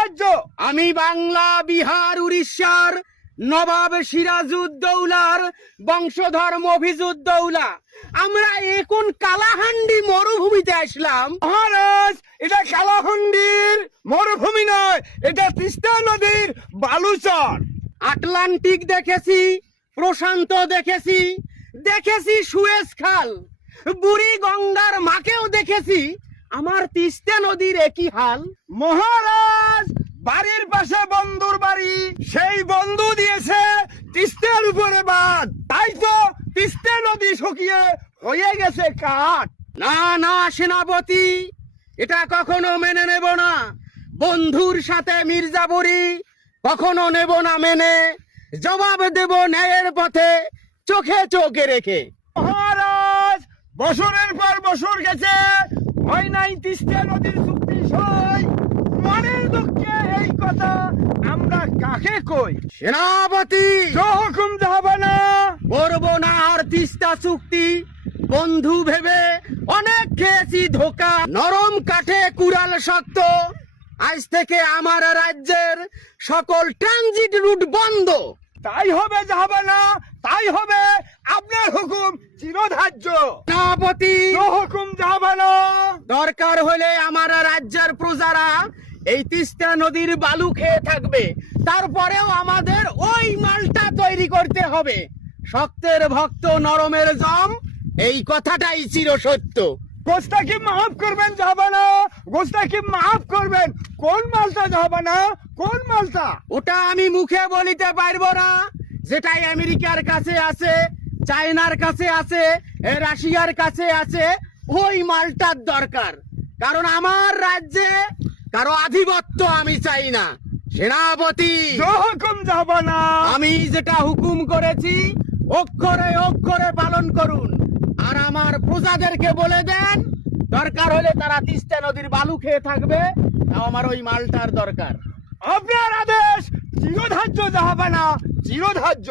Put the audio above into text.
চিরধার্য। আমি বাংলা, বিহার, উড়িষ্যার নবাব সিরাজউদ্দৌলার বংশধর মফিজউদ্দৌলা। আমরা এখন কালাহান্ডি মরুভূমিতে আসলাম। মহারাজ, এটা কালাহান্ডির মরুভূমি নয়, এটা তিস্তা নদীর বালুচর। আটলান্টিক দেখেছি, প্রশান্ত দেখেছি, দেখেছি সুয়েজ খাল, বুড়ি গঙ্গার মাকেও দেখেছি। আমার তিস্তা নদীর একই হাল। মহারাজ, বাড়ির পাশে বন্ধুর বাড়ি, সেই বন্ধু দিয়েছে তিস্তার উপরে বাঁধ, তাই তো তিস্তা নদী শুকিয়ে হয়ে গেছে কাঠ। না না সেনাপতি, এটা কখনো মেনে নেব না। বন্ধুর সাথে মির্জাপুরি কখনো নেব না মেনে। জবাব দেব ন্যায়ের পথে, চোখে চোখে রেখে। মহারাজ, বছরের পর বছর গেছে, হয় নাই তিস্তা নদীর চুক্তি সই। মনের দুঃখে এই কথা আমরা কাকে কই? সেনাপতি, হুকুম জাহাবানা। করব না আর তিস্তা চুক্তি। বন্ধু ভেবে অনেক খেয়েছি ধোকা, নরম কাঠে কুড়াল শক্ত। আজ থেকে আমার রাজ্যের সকল ট্রানজিট রুট বন্ধ। তাই হবে জাহাবানা, তাই হবে। আপনার হুকুম চিরধার্য। সেনাপতি, হুকুম জাহাবানা। দরকার হলে আমার রাজ্যের প্রজারা এই তিস্তা নদীর বালু খেয়ে থাকবে, তারপরেও আমাদের ওই মালটা তৈরি করতে হবে। শক্তের ভক্ত নরমের জম, এই কথাটাই চিরসত্য। গোস্তাকি মাফ করবেন জাহাবানা, গোস্তাকি মাফ করবেন। কোন মালটা জাহাবানা, কোন মালটা? ওটা আমি মুখে বলিতে পারবো না। যেটা আমেরিকার কাছে আছে, চায়নার কাছে আছে, রাশিয়ার কাছে আছে, ওই মালটার দরকার। কারণ আমার রাজ্যে কারো আধিপত্য আমি চাই না। সেনাপতি, হুকুম জাহাবানা। আমি যেটা হুকুম করেছি অক্ষরে অক্ষরে পালন করুন। আর আমার প্রজাদেরকে বলে দেন, দরকার হলে তারা তিস্তা নদীর বালু খেয়ে থাকবে, তাও আমার ওই মালটার দরকার। আপনার আদেশ চিরধার্য জাহাবানা, চিরধার্য।